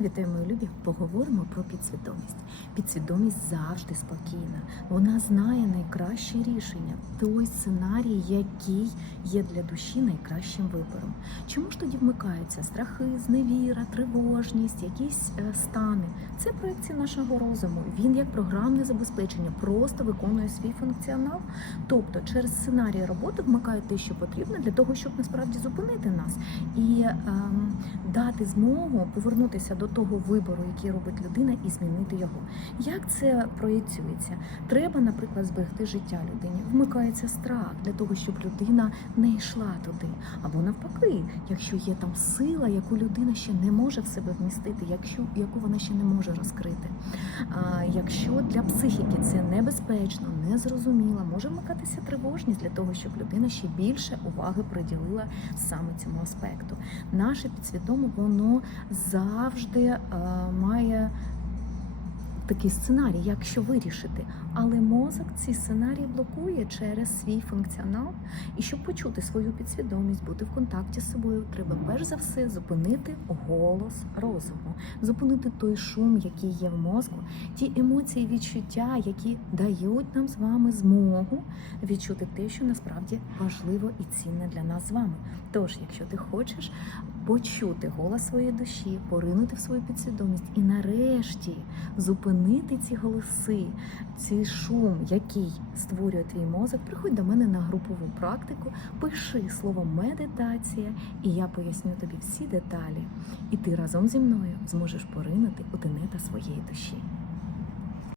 Вітаю, мої любі! Поговоримо про підсвідомість. Підсвідомість завжди спокійна. Вона знає найкраще рішення, той сценарій, який є для душі найкращим вибором. Чому ж тоді вмикаються страхи, зневіра, тривожність, якісь е, стани? Це проекція нашого розуму. Він як програмне забезпечення просто виконує свій функціонал. Тобто, через сценарій роботи вмикає те, що потрібно для того, щоб насправді зупинити нас і ем, дати змогу повернутися до того вибору, який робить людина, і змінити його. Як це проєцюється? Треба, наприклад, зберегти життя людині. Вмикається страх для того, щоб людина не йшла туди. Або навпаки, якщо є там сила, яку людина ще не може в себе вмістити, якщо яку вона ще не може розкрити. Якщо для психіки це небезпечно, незрозуміло, може вмикатися тривожність для того, щоб людина ще більше уваги приділила саме цьому аспекту. Наше підсвідоме воно завжди е, має такий сценарій, як що вирішити. Але мозок ці сценарії блокує через свій функціонал. І щоб почути свою підсвідомість, бути в контакті з собою, треба перш за все зупинити голос розуму, зупинити той шум, який є в мозку, ті емоції, відчуття, які дають нам з вами змогу відчути те, що насправді важливо і цінне для нас з вами. Тож, якщо ти хочеш почути голос своєї душі, поринути в свою підсвідомість і нарешті зупинити ці голоси, цей шум, який створює твій мозок, приходь до мене на групову практику, пиши слово медитація, і я поясню тобі всі деталі. І ти разом зі мною зможеш поринути у тенета своєї душі.